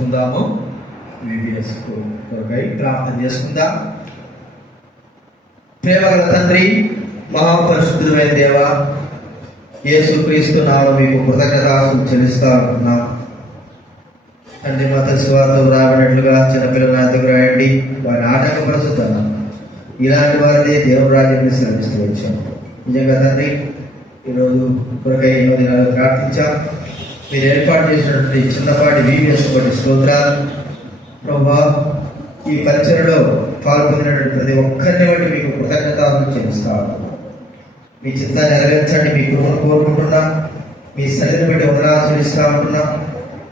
చేసుకుందాము. VBS కొరకై ప్రార్థన చేసుకుందాం. ప్రేమగల తండ్రి, మహాపరిశుద్ధుడైన దేవ, యేసుక్రీస్తు నామమున మీకు కృతజ్ఞతాస్తుతులు చెల్లిస్తా ఉంటున్నా. తండ్రి, మత స్వార్థం రాబడినట్లుగా చిన్నపిల్లల నాయకు రాయండి, వారిని ఆటంకపరుచుతాను. ఇలాంటి వారిని దేవుని రాజ్యాన్ని శ్రమిస్తూ వచ్చాం. నిజంగా తండ్రి, ఈరోజు కొరకై ఎన్నో దినాలు ప్రార్థించాం. మీరు ఏర్పాటు చేసినటువంటి చిన్నపాటి VBS ఒకటి స్తోత్రాలు ప్రభా. ఈ కల్చర్లో పాల్పొందినటువంటి ప్రతి ఒక్కరిని బట్టి మీకు కృతజ్ఞతలు చెల్లిస్తాను. మీ చిత్తాన్ని నెరవేర్చండి, మీ కృపను కోరుకుంటున్నా. మీ సన్నిధిని బట్టి వందనాలు చెల్లిస్తా ఉంటున్నా.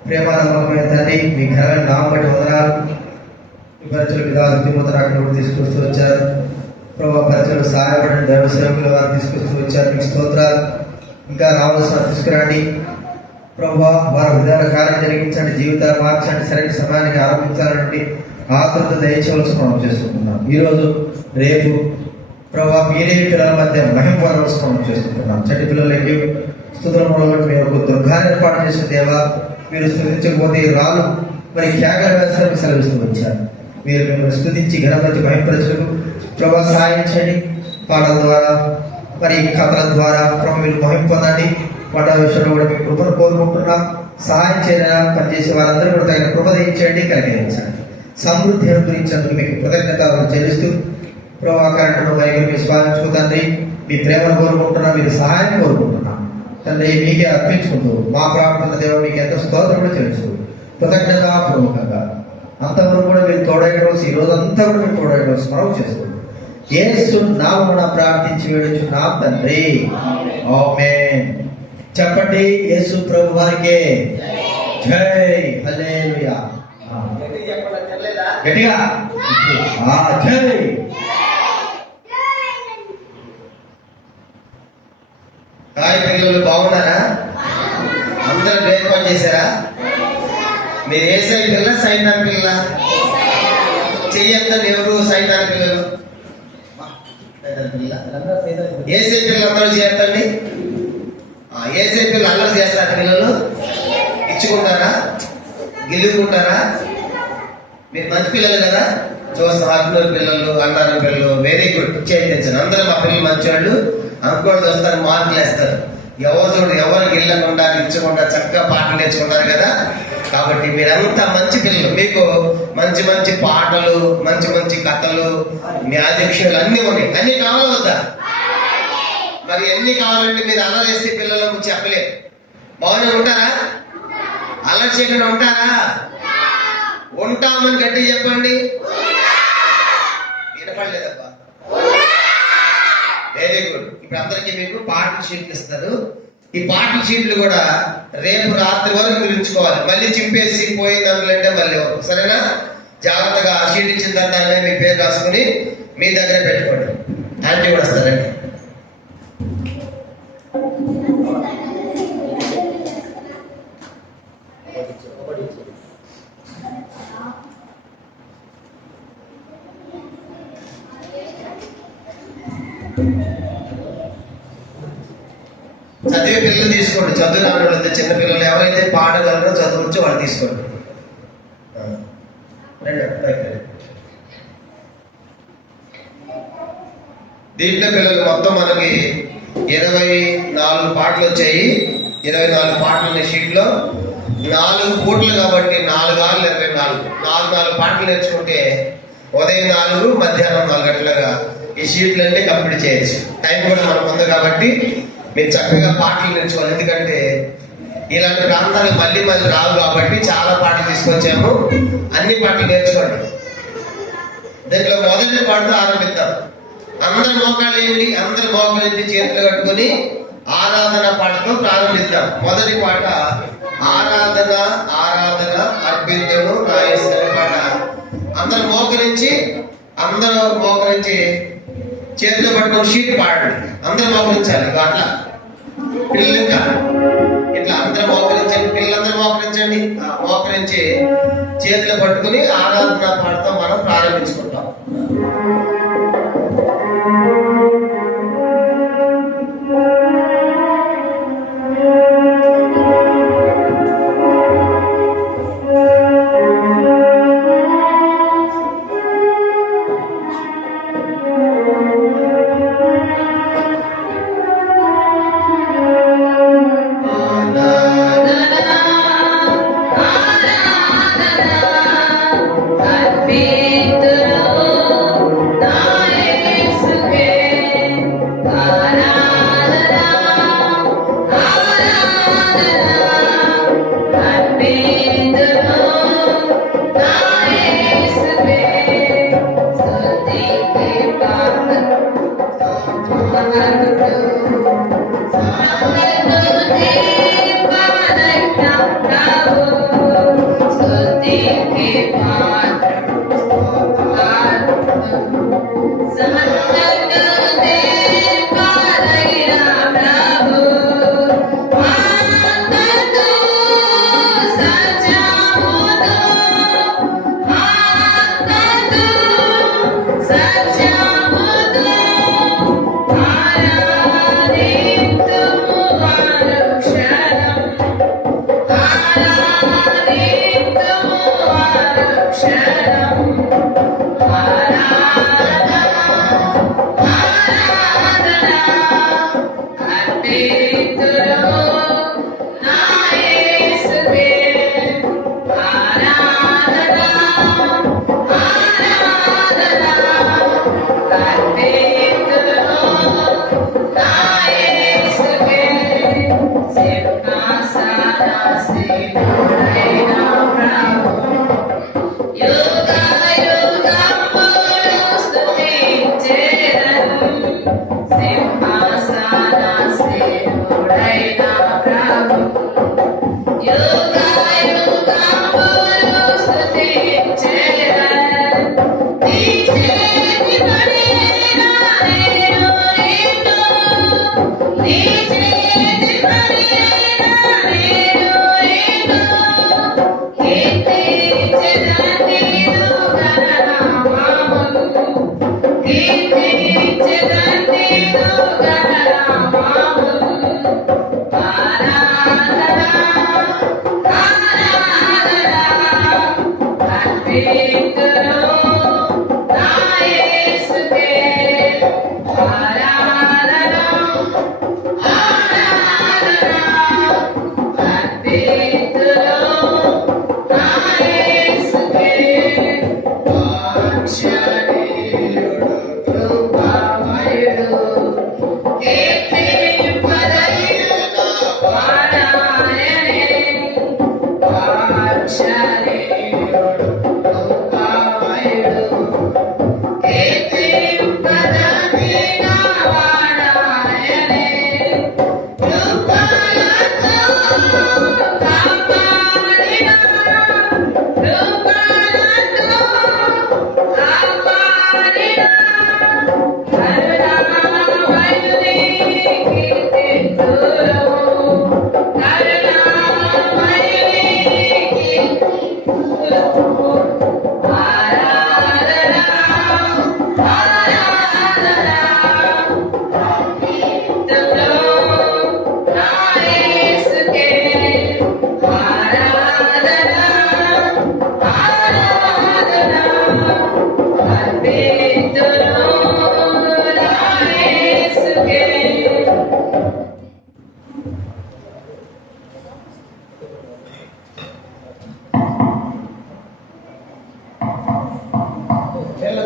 ప్రేమ నమ్మకమైన తండ్రి, మీ ఘనమైన నామం బట్టి వందనాలు. మీ పరిచయం విధానం అక్కడ తీసుకొస్తూ వచ్చారు ప్రభావ. పరిచయం సహాయపడిన దైవ సేవకులు వారు తీసుకొస్తూ వచ్చారు, మీకు స్తోత్రాలు. ఇంకా రావాల్సిన తీసుకురండి ప్రభా. వారి విధాన కార్యం జరిగించండి, జీవితాలు మార్చండి, సరైన సమయానికి ఆరంభించాలంటే ఆతృత దయచేవలసి మనం చేసుకుంటున్నాం. ఈరోజు రేపు ప్రభా మీరే పిల్లల మధ్య మహిమ పొందవలసి మనం చేసుకుంటున్నాం. చెడ్డ పిల్లలకి స్తుతుల మీరు ఒక దుర్గాన్ని ఏర్పాటు చేసిన దేవా, మీరు స్తుతించకపోతే రాళ్ళు మరి త్యాగాలు వేస్తారని సెలవిస్తూ వచ్చారు. మీరు మిమ్మల్ని స్తుతించి ఘనపరిచి మహిమపరచుటకు ప్రభా సహాయం చేయండి. పాటల ద్వారా మరి కథల ద్వారా ప్రభు మీరు మహిమ పొందండి. పాట విషయంలో కూడా మీకు కృపను కోరుకుంటున్నాం. సహాయం చేయడానికి పనిచేసే వారందరూ కూడా తగిన కృప దయించండి, కలిగించండి. సమృద్ధి అనుగ్రహించేందుకు మీకు కృతజ్ఞతలు చెల్లిస్తూ ప్రభా కరెంటును మరి మీ స్వామించుకు తండ్రి, మీ ప్రేమను కోరుకుంటున్నాం, మీరు సహాయం కోరుకుంటున్నాం తండ్రి. మీకే అర్పించుకుంటూ మా ప్రార్థన దేవ మీకు ఎంతో స్తోత్రములు చెల్లిస్తూ కృతజ్ఞతాపూర్వకంగా అంతవరకు కూడా మీరు తోడైన ఈ రోజు అంతా కూడా మీరు తోడైన స్మరణ చేస్తూ యేసు నామమున ప్రార్థించి వేడుచున్నాం తండ్రి, ఆమేన్. చెప్పండి, యేసు ప్రభు వారికి జై. హల్లెలూయా. గట్టిగా జై. హాయ్ పిల్లలు, బాగున్నారా? అందరూ బ్రేక్ఫాస్ట్ చేశారా? మీరు ఏ సైడ్ పిల్ల, సైతాన్ పిల్ల? చెయ్యంతండి ఎవరు సైతాన్ పిల్లలు? ఏ సైడ్ పిల్లలు అందరూ చేయొద్దండి. ఏ సైడ్ పిల్లలు అల్లరి చేస్తారా? పిల్లలు ఇచ్చుకుంటారా, గెలుపుకుంటారా? మీరు మంచి పిల్లలు కదా, చూస్తాం. ఆత్మూరు పిల్లలు, అన్నారం పిల్లలు, వెరీ గుడ్. చేయించండి. అందరూ మా పిల్లలు మంచివాళ్ళు అనుకోవడం చూస్తారు, మార్కులు వేస్తారు. ఎవరు చూడు, ఎవరికి వెళ్ళకుండా ఇచ్చకుండా చక్కగా పాటలు నేర్చుకుంటారు కదా. కాబట్టి మీరంతా మంచి పిల్లలు. మీకు మంచి మంచి పాటలు, మంచి మంచి కథలు, మ్యాజిక్ అన్నీ ఉన్నాయి. అన్ని కావాలి వద్దా? మరి ఎన్ని కావాలంటే మీరు అల్లరి చేస్తే పిల్లలకు చెప్పలేరు. బాగానే ఉంటారా? అల్లరి చేయకుండా ఉంటారా? ఉంటామని గట్టి చెప్పండి. వినపడలేదబ్బా. Very good. ఇప్పుడు అందరికీ మీకు పాటల షీట్లు ఇస్తారు. ఈ పాటల షీట్లు కూడా రేపు రాత్రి వరకు మీరు ఉంచుకోవాలి. మళ్ళీ చింపేసి పోయింది అందులంటే మళ్ళీ సరేనా? జాగ్రత్తగా ఆ షీట్ ఇచ్చిన తర్వాత మీ పేరు రాసుకుని మీ దగ్గర పెట్టుకోండి. ఆంటీ కూడా వస్తారండి. చదివే పిల్లలు తీసుకోండి. చదువు రాని వాళ్ళు, చిన్న పిల్లలు ఎవరైతే పాడగలరో చదువుంచి వాళ్ళు తీసుకోండి. దీంట్లో పిల్లలు మొత్తం మనకి 24 పాటలు వచ్చాయి. 24 పాటలు షీట్లో 4 పూటలు కాబట్టి 4 6 24 4 పాటలు నేర్చుకుంటే ఉదయం 4 మధ్యాహ్నం 4 గంటలుగా ఈ షీట్లన్నీ కంప్లీట్ చేయొచ్చు. టైం కూడా మనకు ఉంది కాబట్టి మీరు చక్కగా పాటలు నేర్చుకోవాలి. ఎందుకంటే ఇలాంటి ప్రాంతాలకు మళ్ళీ రావు కాబట్టి చాలా పాటలు తీసుకొచ్చాము. అన్ని పాటలు నేర్చుకోండి. దీంట్లో మొదటి పాటతో ఆరంభిద్దాం. అందరి మోకాలు ఏంటి? అందరి మోకాలు చేతులు కట్టుకొని ఆరాధన పాటతో ప్రారంభిద్దాం. మొదటి పాట ఆరాధన ఆరాధన అర్పిద్యము నాయసరి పాట. అందరూ మోకరించి చేతులు పట్టుకొని షీట్ పాడండి. అందరూ మోకరించాలి. అట్లా పిల్లలు ఇట్లా అందరూ మోకరించండి. పిల్లలందరూ మోకరించండి. మోకరించి చేతులు పట్టుకుని ఆరాధన పాటతో మనం ప్రారంభించుకుంటాం.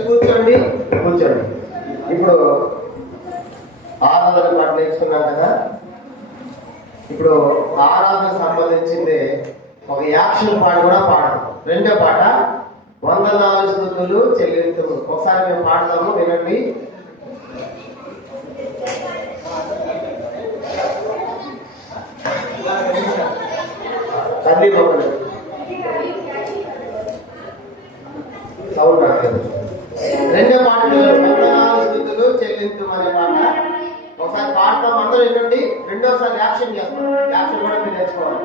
కూర్చోండి కూర్చోండి. ఇప్పుడు ఆరాధన పాట నేర్చుకున్నాం కదా. ఇప్పుడు ఆరాధన సంబంధించింది ఒక యాక్షన్ పాట కూడా పాడడం. రెండో పాట వందనాలు స్తుతులు చెల్లింతులు. ఒకసారి మేము పాడదాము, వినండి. తల్లి మొక్కలు సౌండ్ రాలేదు. రెండో పాటలు వందనాలు స్తుతులు చెల్లింతు అనే పాట ఒకసారి పాడతాం, అందరూ వినండి. రెండోసారి యాక్షన్ చేస్తాం. యాక్షన్ కూడా మీరు నేర్చుకోవాలి.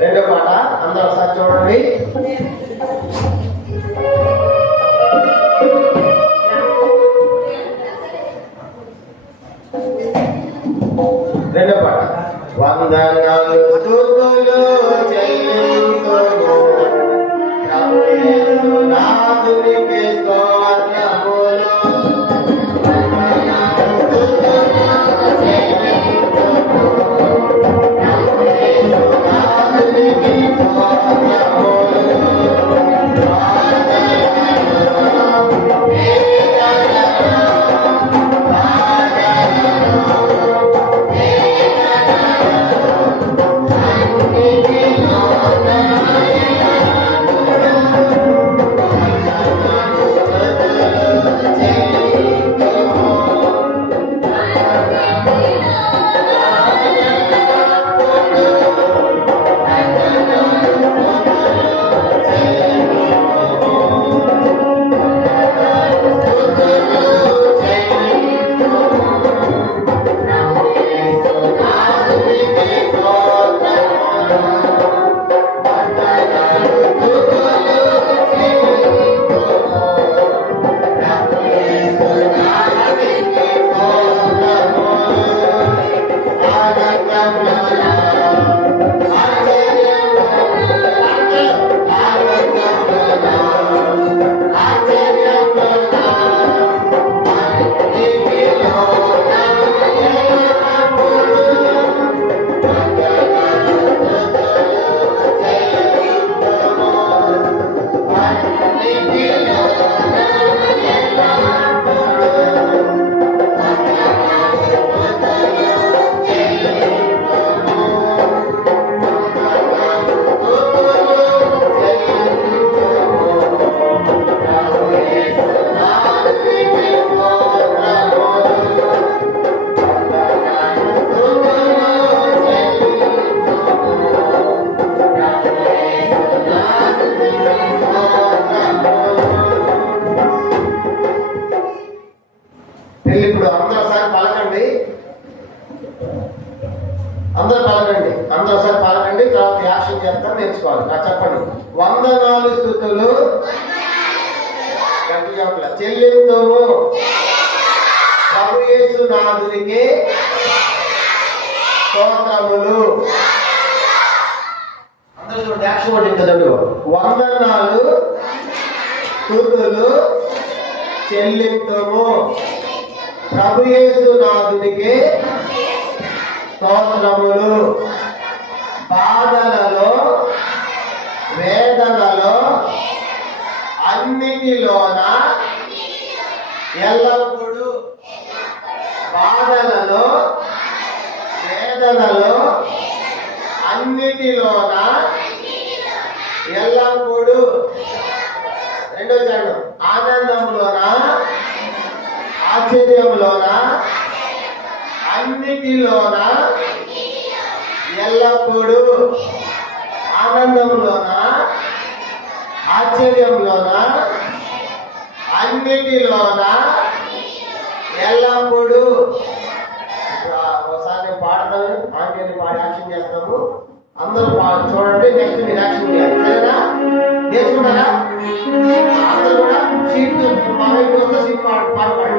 రెండో పాట అందరూ ఒకసారి చూడండి. రెండో పాట వందనాలు స్తుతులు చెల్లింతులు నాథునికి స్తోత్రములు. అందరూ ఒకసారి పలకండి, తర్వాత యాక్షన్ చేస్తారు, నేర్చుకోవాలి. చెప్పండి. వందనాలు స్తుతులు చెల్లింతుము ప్రభు యేసు నాథునికి స్తోత్రములు. అందరూ చూడండి, యాక్షన్ కూడా ఇంకదండి. వందనాలు స్తుతులు చెల్లింతుము ప్రభు యేసు నాథునికి స్తోత్రములు. బాధలలో వేదనలో అన్నిటిలోన ఎల్లప్పుడూ, బాధలలో వేదనలో అన్నిటిలోన ఎల్లప్పుడూ. రెండో చరణం. ఆనందంలోన ఆశ్చర్యంలోన అన్నిటిలోన ఎల్లప్పుడూ. ఆనందంలోన ఆశ్చర్యంలోన అన్నిటిలోన ఎల్లప్పుడూ. ఒకసారి పాడతాను, ఆంటీని పాడి యాక్షన్ చేస్తాము. అందరూ చూడండి, నెక్స్ట్ మీరు యాక్షన్ చేయాలి. సరేనా? నేర్చుకుంటారా? అందరూ కూడా సీట్ చూస్తే సీట్ పాడపాడు.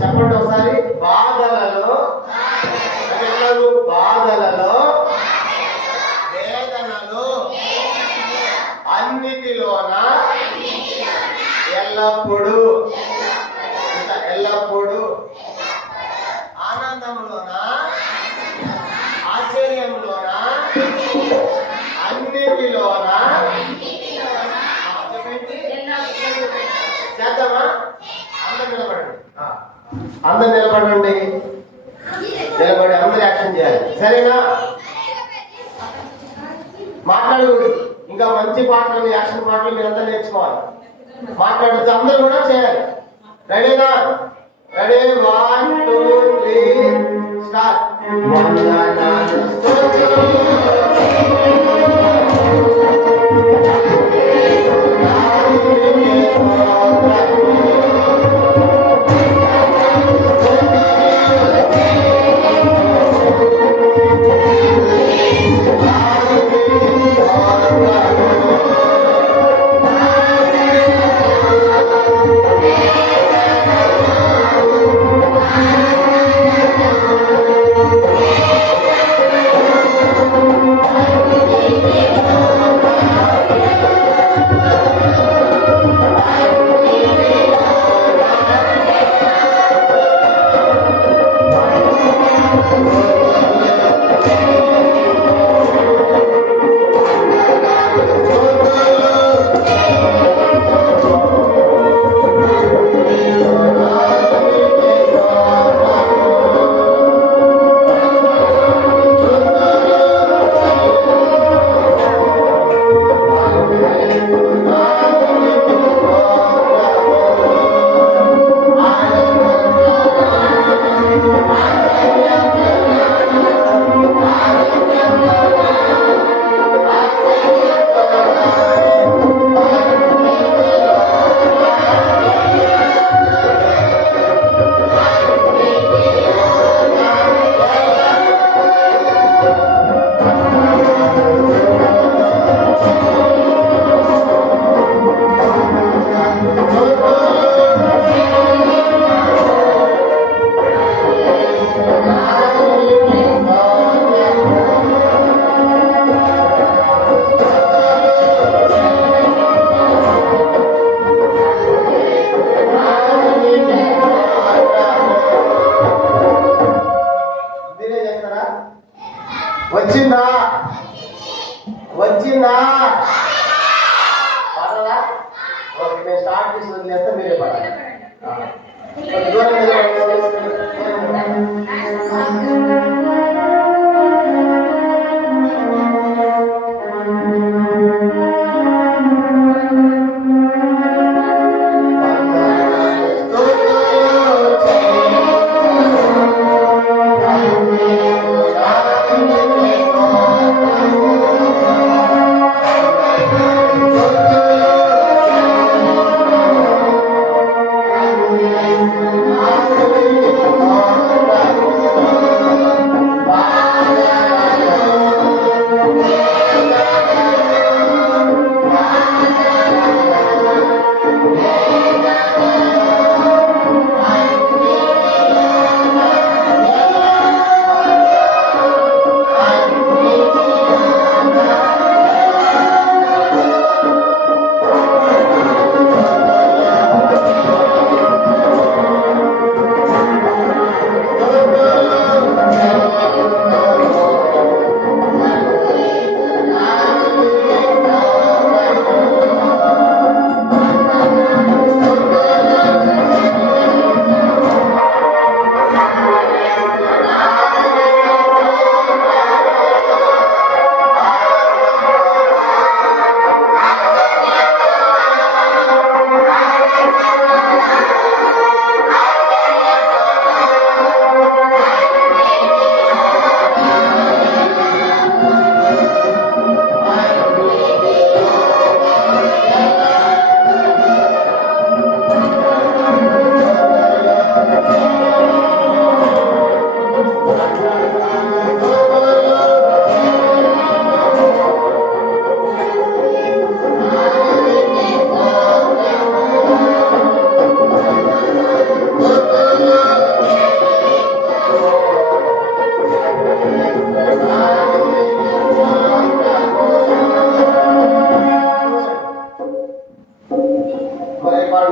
చెప్పండి ఒకసారి. బాధలలో వేదనలో అన్నిటిలోన ఎల్లప్పుడూ, ఎల్లప్పుడూ. ఆనందంలోన ఆశ్చర్యంలోన అన్నిటిలోన. చేద్దామా? అందరు నిలబడండి, అందరు నిలబడండి, నిలబడి అందరూ యాక్షన్ చేయాలి. సరేనా? మాట్లాడకూడదు. ఇంకా మంచి పాటలు, యాక్షన్ పాటలు మీరంతా నేర్చుకోవాలి. మాట్లాడుతూ అందరూ కూడా చేయాలి. రెడీనా? Ready, 1 2 3 start. వచ్చిందా వచ్చిందా పాడాలా? ఓకే, నేను స్టార్ట్ చేసి వదిలేస్తే మీరే పాడాలి. దూరం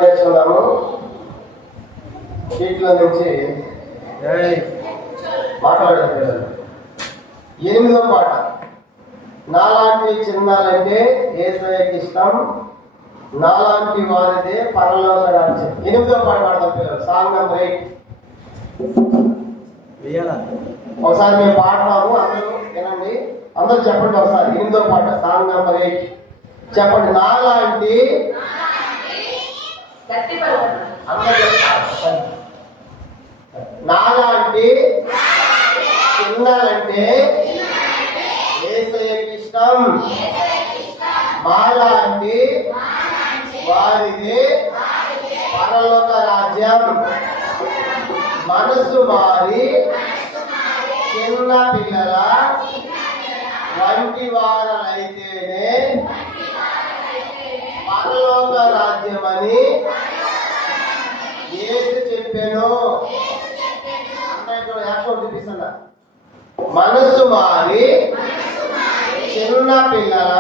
నేర్చుకున్నాము. వీటిలో నుంచి మాట్లాడారు. 8వ పాట, నాలాంటి చిన్నాలంటే యేసయ్యకి ఇష్టం, నాలాంటి వారిదే పరలోక రాజ్యం. 8వ పాట పాడతాం పిల్లలు. Song number 8. ఒకసారి మేము పాడతాము, అందరూ వినండి. అందరూ చెప్పండి ఒకసారి. 8వ పాట సాంగ్ నెంబర్ 8 చెప్పండి. నాలాంటి నాలాంటి చిన్నాలంటే యేసయ్యకి ఇష్టం, మాలాంటి వారిది పరలోక రాజ్యం. మనసు మారి చిన్న పిల్లల వంటి వారలైతేనే పరలోక రాజ్యమని యేసు చెప్పెను. చూపిస్తున్నా. మనసు మారి చిన్న పిల్లల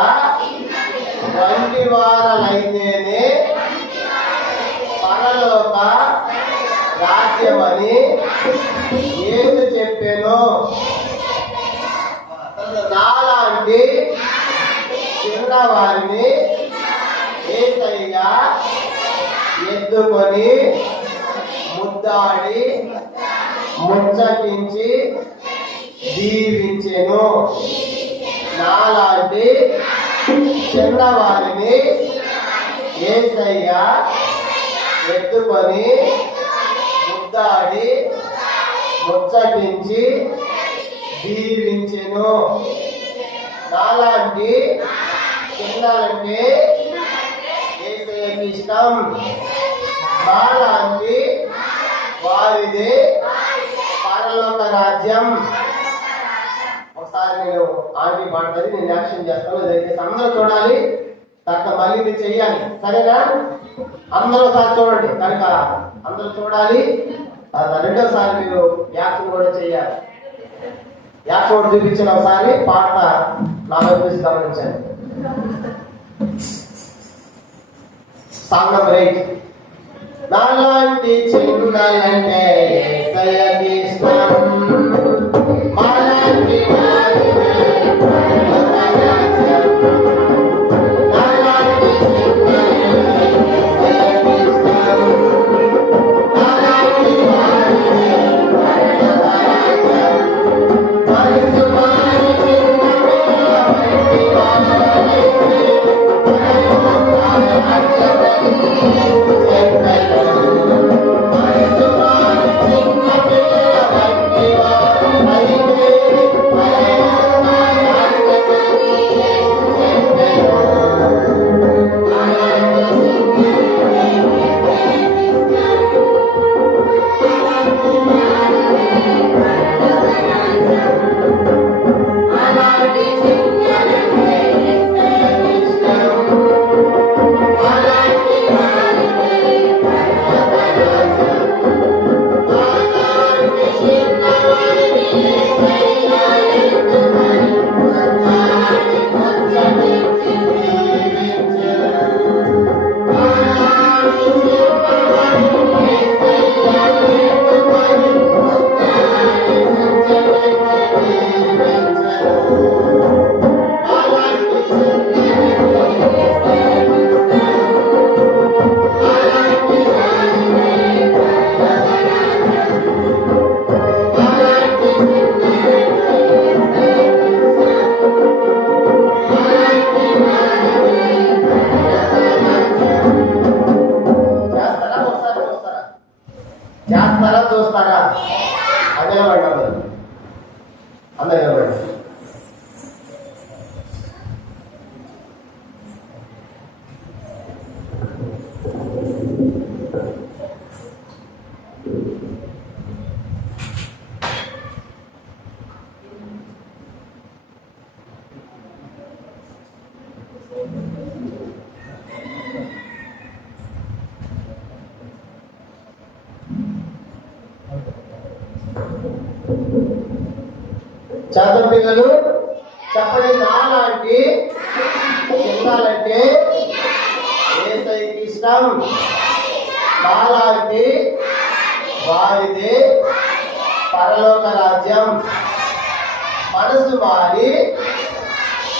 వంటి వారలైతేనే పరలోక రాజ్యమని యేసు చెప్పెను. నాలాంటి చిన్నవారిని యేసయ్య ఎత్తుకొని ముద్దాడి ముచ్చటించి దీవించెను. నాలాంటి చిన్నవారిని యేసయ్య ఎత్తుకొని ముద్దాడి ముచ్చటించి దీవించెను. నాలాంటి చిన్నాలంటే యేసయ్యకి ఇష్టం, మాలాంటి వారిది పరలోక రాజ్యం. ఒకసారి నేను ఆంటీ పాడుతుంది, నేను యాక్షన్ చేస్తాను. దయచేసి అందరూ చూడాలి, తర్వాత మళ్ళీ మీరు చెయ్యాలి, సరేనా? అందరూ ఒకసారి చూడండి కనుక అందరూ చూడాలి. రెండోసారి మీరు యాక్షన్ కూడా చేయాలి. యాక్షన్ కూడా చూపించిన ఒకసారి పాట నా వైపు చూసి గమనించండి. Song number 8. నాలాంటి చిన్నలంటే యేసయ్యకి ఇష్టం, మాలాంటి వారిని పరలోకరాజ్యం. నాలాంటి చిన్నలంటే యేసయ్యకి ఇష్టం, మాలాంటి వారిని పరలోకరాజ్యం. మనసు మారి చిన్న పిల్ల వంటి వారైతే పరలోకరాజ్యమని చూస్తారా? అందరూ నిలబడి చదువు పిల్లలు చెప్పండి. నాలాంటి చిన్నాలంటే యేసయ్యకి ఇష్టం, నాలాంటి వారిది పరలోక రాజ్యం. మనసు మారి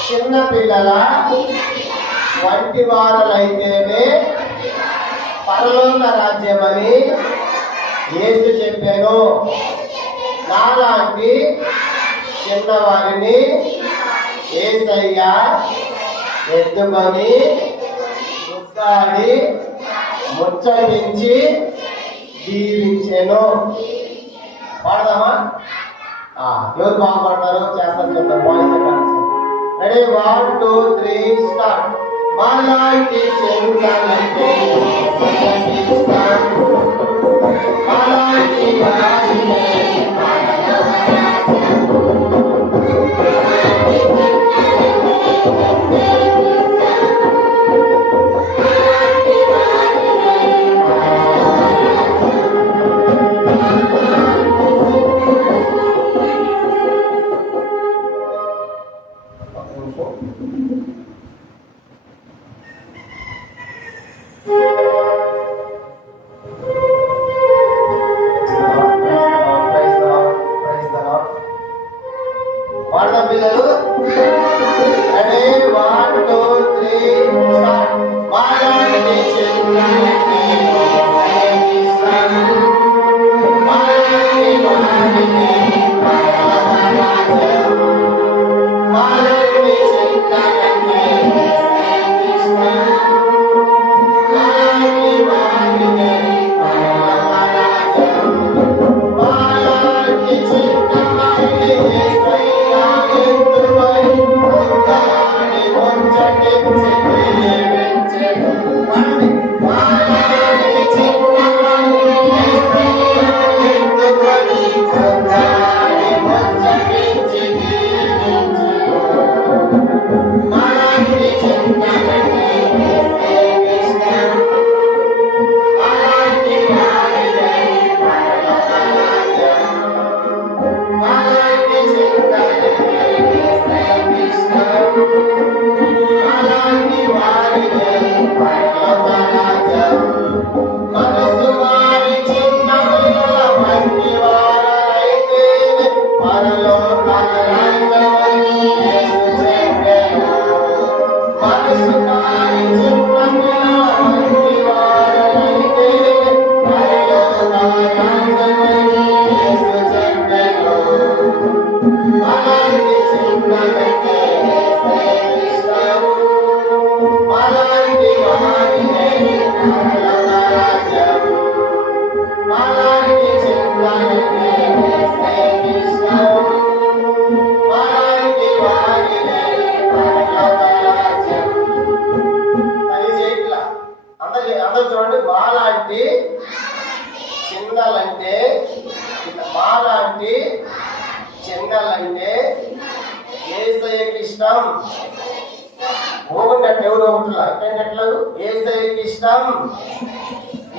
చిన్న పిల్లల వంటి వారలైతేనే పరలోక రాజ్యమని యేసు చెప్పాను. నాలాంటి చిన్నవారిని యేసయ్య ఎత్తుకొని ముద్దాడి ముచ్చటించి దీవించెను. పాడదామా? ఎవరు బాగుపడతారో చేస్తారు చూద్దాం. Voice ready, 1 2 3 start. మాలాంటి చెరువులంటే మాలాంటి వారిని అలాంటి వారిదే పరలోక రాజ్యం. మనసు వారి చిన్న పిల్లల వంటి వారైతే పరలోక రాజ్యమని యేసు చెప్పెను. మనసు వారి చిన్న పిల్లల వంటి వారైతే పరలోక రాజ్యమని యేసు చెప్పెను. అలాంటి చిన్నలకే అలాంటి వారినే పరలోక రాజ్యం. అలాంటి చిన్నలకే అలాంటి వారినే పరలోక రాజ్యం. అది చేయట్లా. అందరూ చూడండి. మాలాంటి చిన్నలంటే మాలాంటి చిన్నలంటే యేసయ్యకి ఇష్టం. పోగొట్టు ఎవరు ఒకట్లా ఎట్లా యేసయ్యకి ఇష్టం.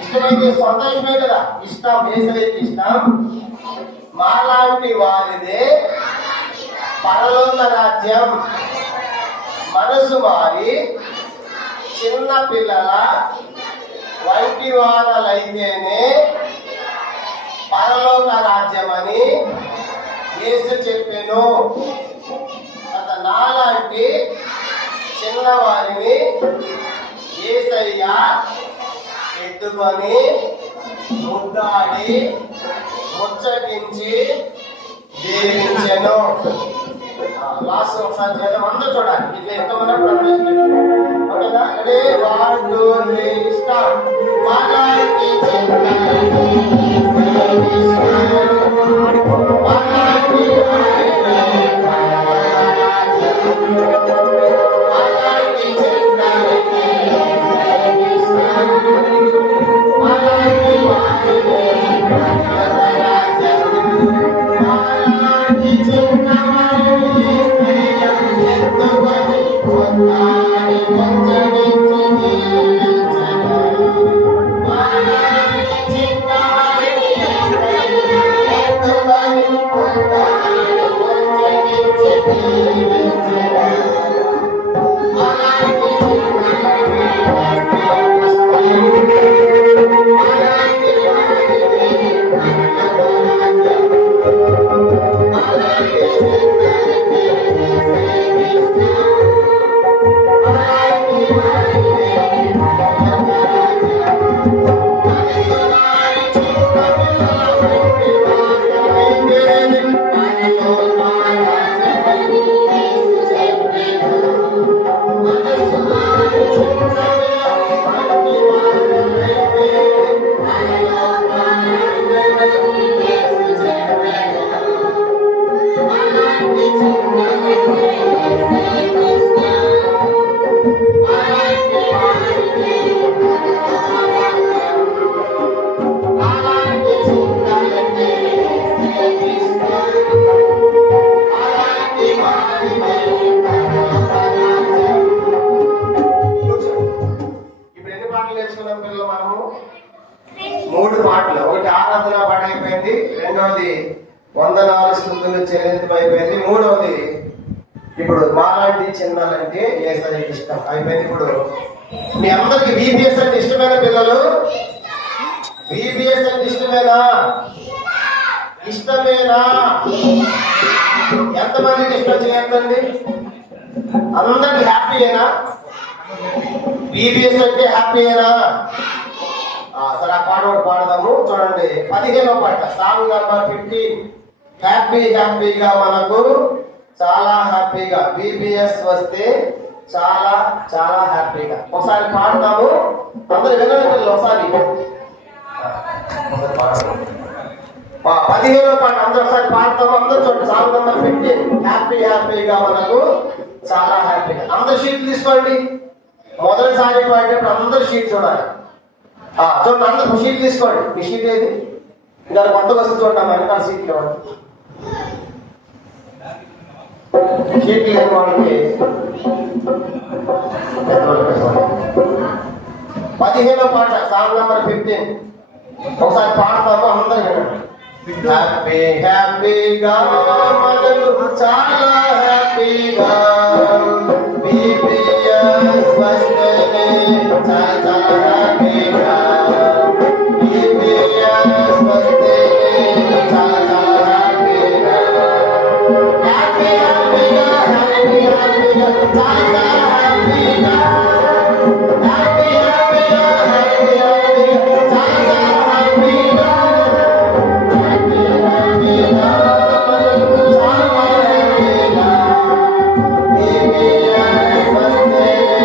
ఇష్టమైతే సొంత ఇష్టమే కదా. ఇష్టం యేసయ్యకి ఇష్టం. మాలాంటి వారిదే పరలోక రాజ్యం. మనసు మారి చిన్న పిల్లల వంటి వారలైతేనే పరలోక రాజ్యమని యేసు చెప్పెను. నాలాంటి చిన్నవారిని యేసయ్య ఎత్తుకొని ముద్దాడి ముచ్చటించి దీవించెను. లాస్ట్ ఒకసారి చేద్దాం. అందరూ చూడాలి. ఇట్లా ఎంతమంది ఓకేనా? అదే వాడు ఇష్టం. మాలాంటి చిన్నవారిని మూడు పాటలు. ఒకటి ఆరాధన పాట అయిపోయింది. రెండవది వందనాలు స్తుతులు చెల్లింపు అయిపోయింది. మూడవది ఇప్పుడు మాలాంటి చిన్నలంటే యేసయ్యకి ఇష్టం అయిపోయింది. ఇప్పుడు మీ అందరికి VBS అంటే ఇష్టమైన పిల్లలు? VBS అంటే ఇష్టమేనా? ఇష్టమేనా? ఎంతమందికి ఇష్టం చేయండి. అందరికి హ్యాపీయేనా? VBS అంటే హ్యాపీయేనా? సరే ఆ పాట ఒకటి పాడదాము. చూడండి 15వ పాట, సాంగ్ నంబర్ 15. హ్యాపీగా మనకు చాలా హ్యాపీగా. VBS వస్తే చాలా చాలా హ్యాపీగా. ఒకసారి పాడతాము. అందరు వినండి పిల్లలు. ఒకసారి 15వ పాట అందరూ ఒకసారి పాడతాము. అందరూ చూడండి. Song number 15. హ్యాపీగా మనకు చాలా హ్యాపీగా. అందరు షీట్లు తీసుకోండి. మొదటిసారి పాడేటప్పుడు అందరు షీట్ చూడాలి. చూడండి. అందరు షీట్ తీసుకోండి. మీ షీట్ ఏది? ఇంకా కొత్తగా వస్తుంది చూడండి. వెనకాల సీట్లు షీట్లు లేని వాళ్ళకి 15వ పాట సాంగ్ నంబర్ 15 ఒకసారి పాడతాము. అందరూ వినండి. హ్యాపీగా మనకు చాలా హ్యాపీగా BBS వస్తేనే చాలా హ్యాపీగా BBS వస్తేనే చాలా హ్యాపీగా హ్యాపీ హ్యాపీగా హ్యాపీ హ్యాపీగా చాలా హ్యాపీగా హ్యాపీ హ్యాపీగా హ్యాపీ హ్యాపీగా చాలా హ్యాపీగా హ్యాపీ హ్యాపీగా చాలా హ్యాపీగా BBS వస్తేనే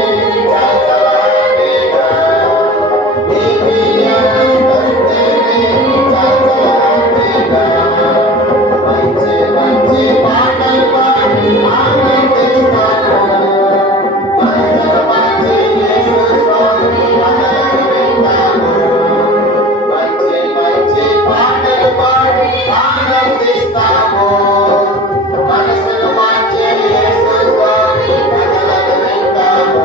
చాలా హ్యాపీగా BBS వస్తేనే చాలా హ్యాపీగా మంచి మంచి పాటలు పాడి ఆనందిస్తాను మంచి మంచి యేసు స్వామి కథలు వింటాను మంచి మంచి పాటలు పాడి ఆనందిస్తాము మనసును మార్చే యేసు స్వామి కథలను వింటాము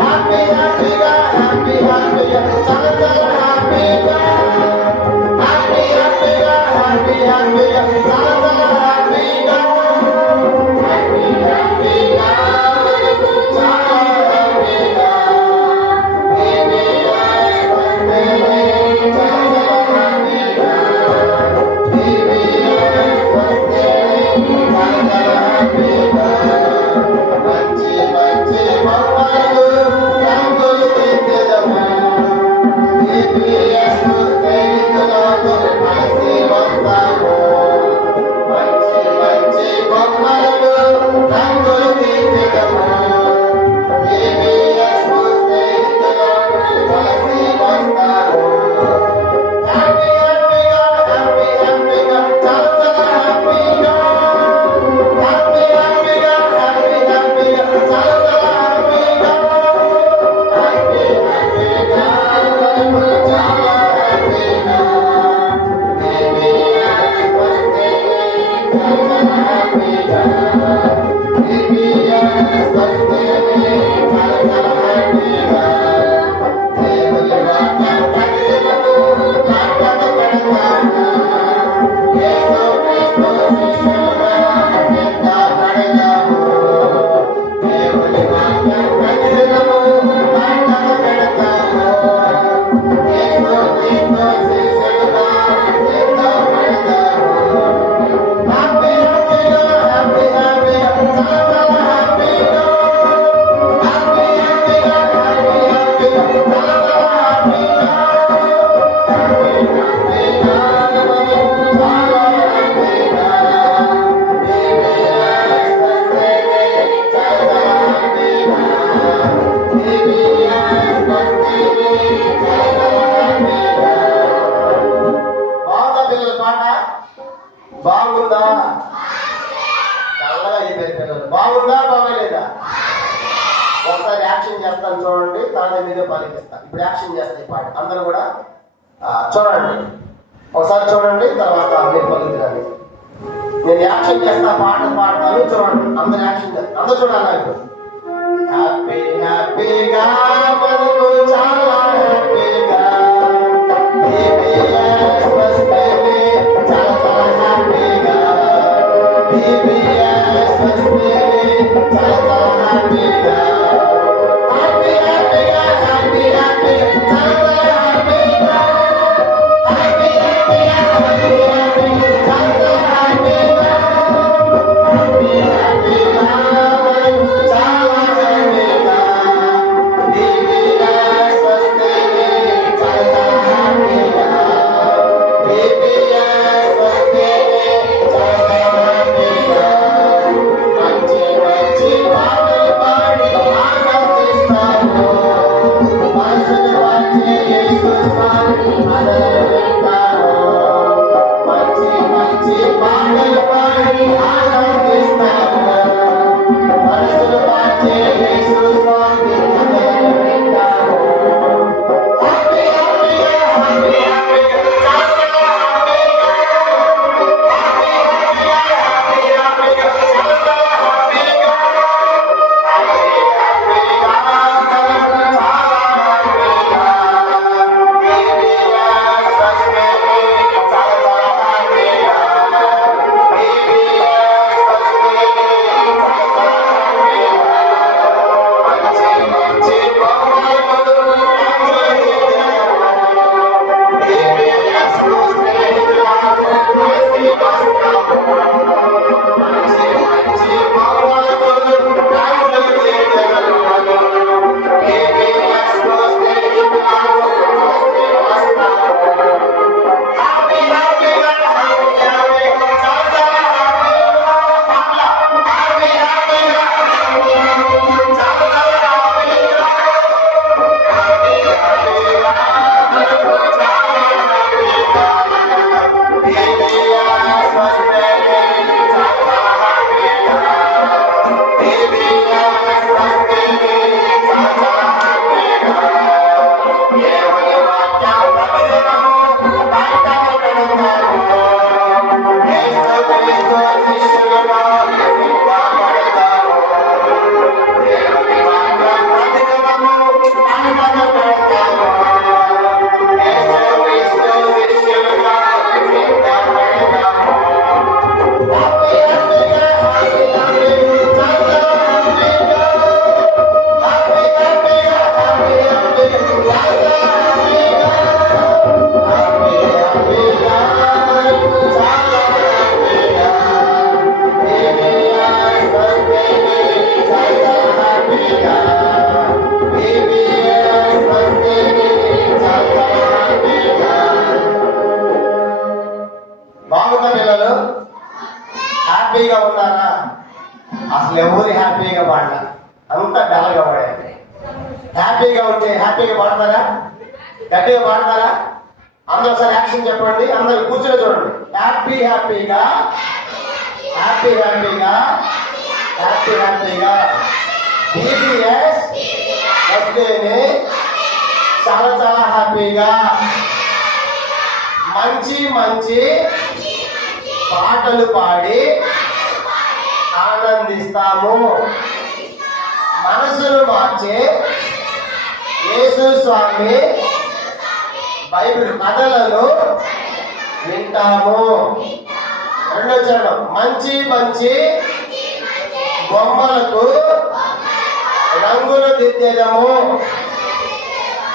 హ్యాపీ హ్యాపీగా హ్యాపీ హ్యాపీగా చాలా చాలా హ్యాపీగా హ్యాపీ హ్యాపీగా హ్యాపీ హ్యాపీగా చాలా చాలా హ్యాపీగా హ్యాపీ హ్యాపీగా మనకు చాలా హ్యాపీగా BBS వస్తేనే చాలా హ్యాపీగా BBS వస్తేనే చాలా హ్యాపీగా మంచి మంచి బొమ్మలు రంగులు దిద్దెదము BBS స్నేహితులతో కలిసి వస్తాము మంచి మంచి బొమ్మలు రంగులు దిద్దెదము BBS స్నేహితులతో కలిసి వస్తాము హ్యాపీ హ్యాపీగా హ్యాపీ హ్యాపీగా చాలా చాలా హ్యాపీగా హ్యాపీ హ్యాపీగా హ్యాపీ హ్యాపీగా చాలా చాలా హ్యాపీగా హ్యాపీ హ్యాపీగా మనకు చాలా హ్యాపీగా BBS వస్తేనే చాలా హ్యాపీగా BBS వస్తేనే చాలా చాలా హ్యాపీగా దేవుని వాక్యం ప్రతిదినము కాకడ పెడతాము యేసు క్రీస్తు శిష్యులుగా సిద్ధపడదాము దేవుని వాక్యం ప్రతిదినము కాకడ పెడతాము యేసు క్రీస్తు శిష్యులుగా సిద్ధపడదాము హ్యాపీ హ్యాపీగా హ్యాపీ హ్యాపీగా చాలా చాలా హ్యాపీగా హ్యాపీ హ్యాపీగా హ్యాపీ హ్యాపీగా చాలా చాలా హ్యాపీగా హ్యాపీ హ్యాపీగా మనకు చాలా హ్యాపీగా BBS వస్తేనే చాలా హ్యాపీగా BBS వస్తేనే చాలా హ్యాపీగా బాగుందా పిల్లల పాట బాగుందా చల్లగా చెప్పారు పిల్లలు బాగుందా బాగలేదా ఒకసారి యాక్షన్ చేస్తాను చూడండి తర్వాత మీదే పలికిస్తాను ఇప్పుడు యాక్షన్ చేస్తాను ఈ పాట అందరూ కూడా చూడండి ఒకసారి చూడండి తర్వాత మీరు పలుకుతారు నేను యాక్షన్ చేస్తా పాట పాడతాను చూడండి అందరు యాక్షన్ చేస్తారు అందరూ చూడాలి ఇప్పుడు హ్యాపీ హ్యాపీగా మనకు చాలా హ్యాపీగా BBS వస్తేనే చాలా చాలా హ్యాపీగా BBS వస్తేనే చాలా చాలా హ్యాపీగా హ్యాపీ హ్యాపీగా హ్యాపీ హ్యాపీగా చాలా చాలా హ్యాపీగా హ్యాపీ హ్యాపీగా హ్యాపీ హ్యాపీగా చాలా చాలా హ్యాపీగా హ్యాపీ హ్యాపీగా మనకు చాలా హ్యాపీగా BBS వస్తే క్రీస్తు శిష్యులుగా సిద్ధపడతాము. దేవుని వాక్యం ప్రతిదినము అనుభవపడతాము. యేసు క్రీస్తు శిష్యులుగా సిద్ధపడతాము. హ్యాపీ హ్యాపీగా హ్యాపీ హ్యాపీ చాలా హ్యాపీగా హ్యాపీ హ్యాపీగా హ్యాపీ హ్యాపీ చాలా హ్యాపీగా హ్యాపీ హ్యాపీగా చాలా హ్యాపీగా బీబీఎస్ వస్తేనే చాలా హ్యాపీగా బీబీఎస్ వస్తేనే చాలా హ్యాపీగా. బాగుందా పిల్లలు? హ్యాపీగా ఉన్నారా? అసలు ఎవరు హ్యాపీగా పాడలా, అంతా డల్గా పాడారు. హ్యాపీగా ఉంటే హ్యాపీగా పాడతారా? గట్టిగా పాడతారా? అందరూ ఒకసారి యాక్షన్ చెప్పండి. అందరూ కూర్చొని చూడండి. హ్యాపీ హ్యాపీగా హ్యాపీ హ్యాపీగా హ్యాపీ హ్యాపీగా బీబీఎస్ వస్తేనే చాలా చాలా హ్యాపీగా. మంచి మంచి పాటలు పాడి ఆనందిస్తాము. మనసును మార్చే యేసు స్వామి బైబిల్ కథలను వింటాము. రెండో చరణం. మంచి మంచి బొమ్మలకు రంగులు దిద్దేదము.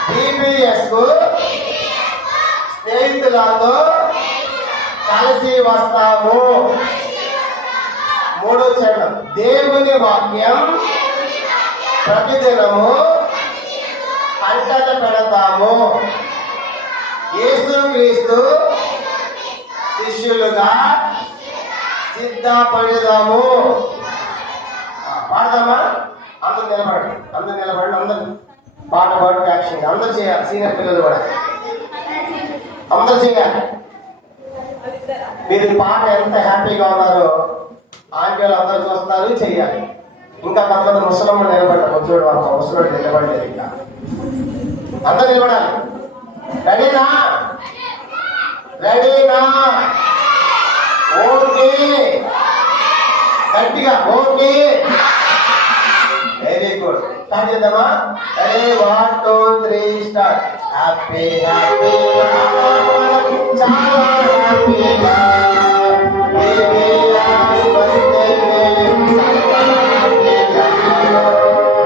బీబీఎస్ కు స్నేహితులతో కలిసి వస్తాము. మూడో చరణం. దేవుని వాక్యం ప్రతిదినము కంటత పెడతాము. యేసు క్రీస్తు శిష్యులుగా సిద్ధపడదాము. పాడదామా? అందరూ నిలబడండి, అందరూ నిలబడండి. అందరూ పాట పాడు యాక్షన్ అందరూ చేయాలి. సీనియర్ పిల్లలు కూడా అందరూ చేయాలి. మీరు పాట ఎంత హ్యాపీగా ఉన్నారో ఆంటీలు అందరూ చూస్తారు, చెయ్యాలి. ఇంకా కొంతమంది ముసలమ్మ నిలబడ్డారు. చూడు వాళ్ళ ముసలు నిలబడలేదు. ఇంకా అందరూ నిలబడాలి. రెడీనా? రెడీనా? ఓకే, గట్టిగా ఓకే. Very good. స్టార్ట్ చేద్దామా? Ready, 1 2 3 start. హ్యాపీ హ్యాపీగా చాలా హ్యాపీగా బీబీఎస్ వస్తేనే చాలా హ్యాపీగా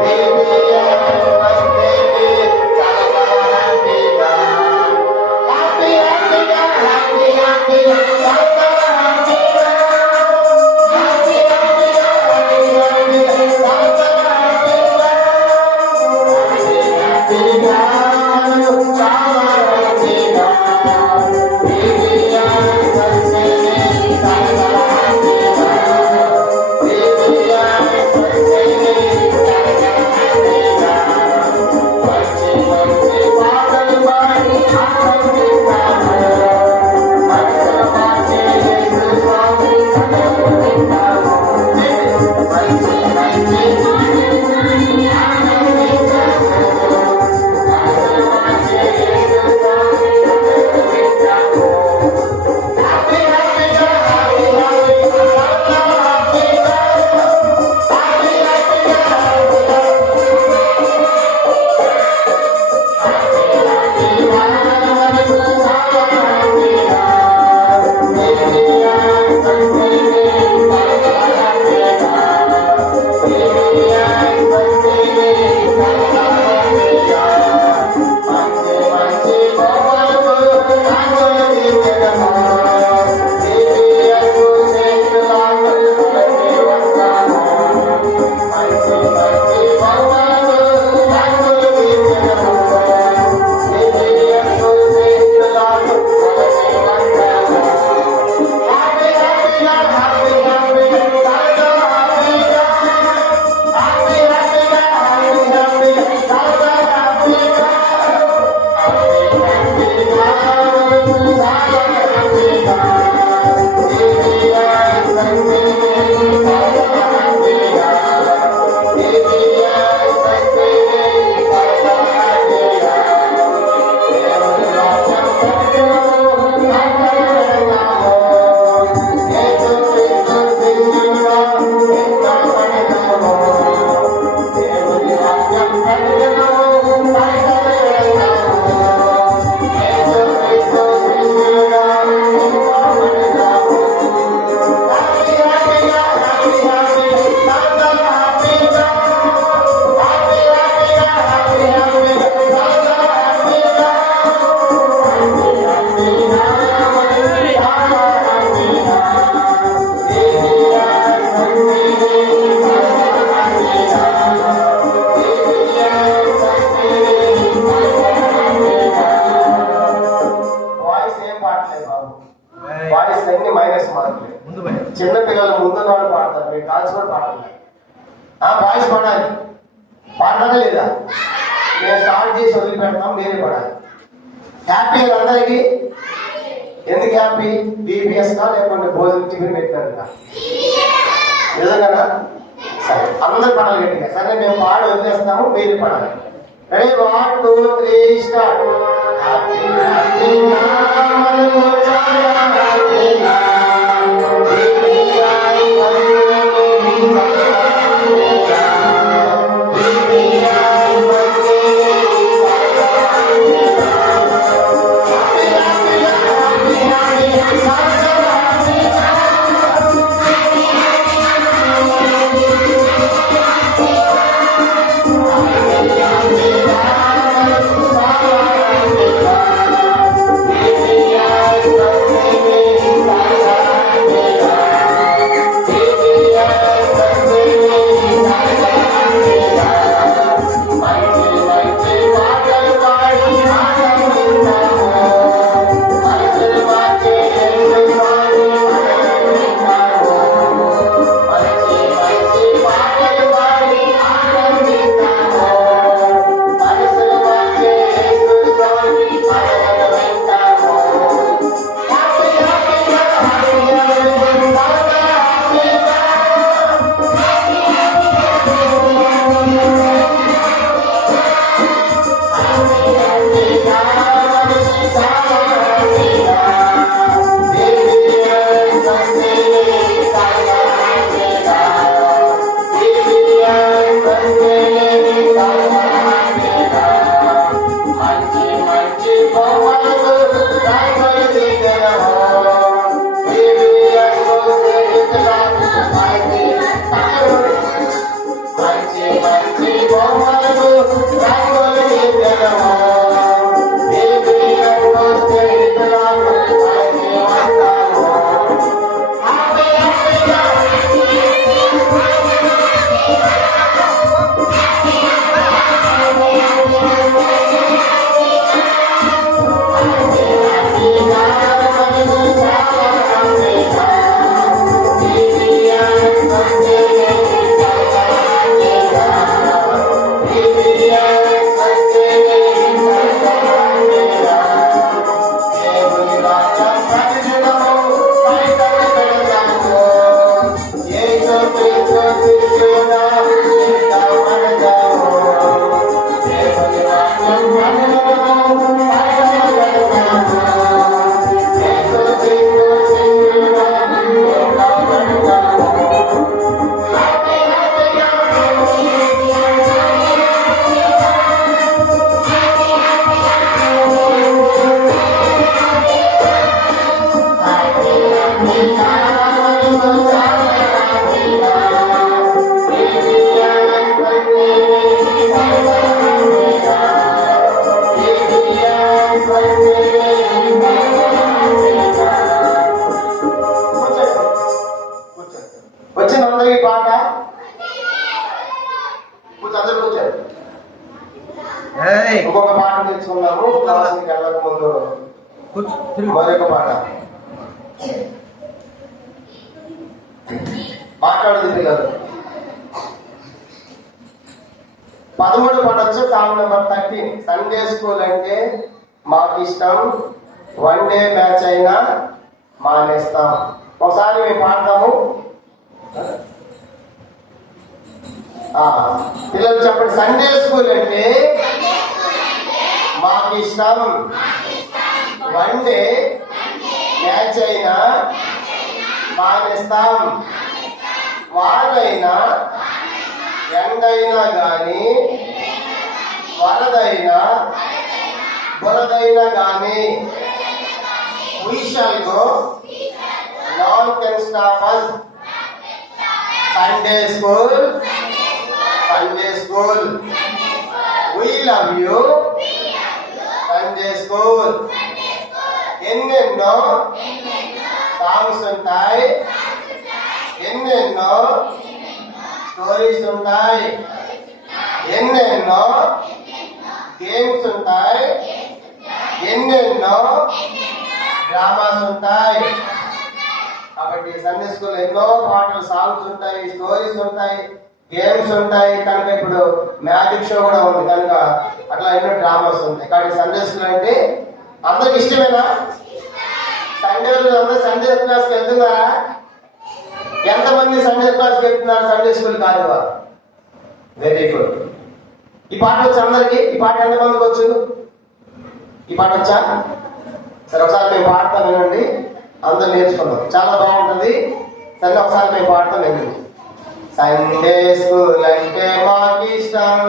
బీబీఎస్ వస్తేనే చాలా హ్యాపీగా హ్యాపీ హ్యాపీగా హ్యాపీ హ్యాపీగా చాలా హ్యాపీగా హ్యాపీ హ్యాపీగా హ్యాపీ హ్యాపీగా చాలా హ్యాపీగా హ్యాపీగా చాలా హ్యాపీగా బీబీఎస్ వస్తేనే చిన్న పిల్లలు ముందు వాళ్ళు పాడతారు, మీరు కాల్స్ కూడా పాడాలి. బాయ్స్ పాడాలి. పాడతారా లేదా? మేము స్టార్ట్ చేసి వదిలిపెడతాం, మీరే పడాలి. హ్యాపీ అందరికీ. ఎందుకు హ్యాపీ? బీపీఎస్ కా లేకుంటే భోజనం టిఫిన్ పెట్టినారు నిజంగా? సరే అందరు పడాలి గట్టిగా. సరే మేము పాడి వదిలేస్తాము, మీరు పడాలి. రెడీ? 1 2 3 స్టార్ట్. హ్యాపీ హ్యాపీ ఇంకొక పాట నేర్చుకున్నాము క్లాస్కి వెళ్ళక ముందు. మరొక పాట మాట్లాడుతుంది కదా. 13 పాడొచ్చు. Song number 13. సండే స్కూల్ అంటే మాకు ఇష్టం, 1 డే మ్యాచ్ అయినా మానేస్తాం. ఒకసారి మేము పాడతాము. పిల్లలు చెప్పండి. సండే స్కూల్ అంటే మాకు ఇష్టం, 1 డే మ్యాచ్ అయినా మానేస్తాం. వానైనా ఎండైనా గాని, వరదైనా బురదైనా గాని, we shall go, none can stop us. Sunday school, Sunday school, we love you, Sunday school. ఎన్నెన్నో సాంగ్స్ ఉంటాయి, ఎన్నెన్నో స్టోరీస్ ఉంటాయి, ఎన్నెన్నో గేమ్స్ ఉంటాయి, ఎన్నెన్నో డ్రామాస్ ఉంటాయి. కాబట్టి సండే స్కూల్ ఎన్నో పాటలు, సాంగ్స్ ఉంటాయి, స్టోరీస్ ఉంటాయి, గేమ్స్ ఉంటాయి. కనుక ఇప్పుడు మ్యాజిక్ షో కూడా ఉంది కనుక అట్లా ఎన్నో డ్రామాస్ ఉంటాయి. కాబట్టి సండే స్కూల్ అంటే అందరికి ఇష్టమేనా? సండే రోజు అందరూ సండే క్లాస్కి వెళ్తున్నారా? ఎంతమంది సండే క్లాస్కి వెళ్తున్నారు? సండే స్కూల్ కాదు. Very good. ఈ పాట వచ్చి అందరికి? ఈ పాట ఎంతమందికి వచ్చు? ఈ పాట వచ్చా? సరే ఒకసారి మేము పాడతాం, వినండి. అందరూ నేర్చుకున్నాం, చాలా బాగుంటుంది. సరే ఒకసారి మేము పాడతాం, వినండి. సండే స్కూల్ అంటే మాకు ఇష్టం,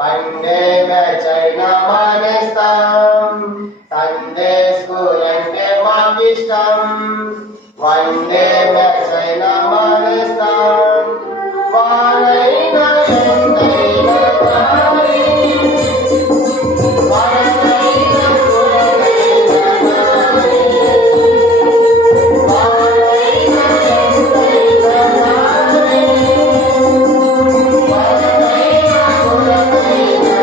వన్ డే బ్యాచ్ అయినా మానేస్తాం. సండే స్కూల్ అంటే మాకు ఇష్టం, వన్ డే బ్యాచ్ అయినా మానేస్తాం. వాళ్ళైనా ఎంతైనా కానీ, వాళ్ళైనా కూరలైనా కానీ, వాళ్ళైనా ఎంతైనా కానీ, వాళ్ళైనా కూరలైనా కానీ, ఈ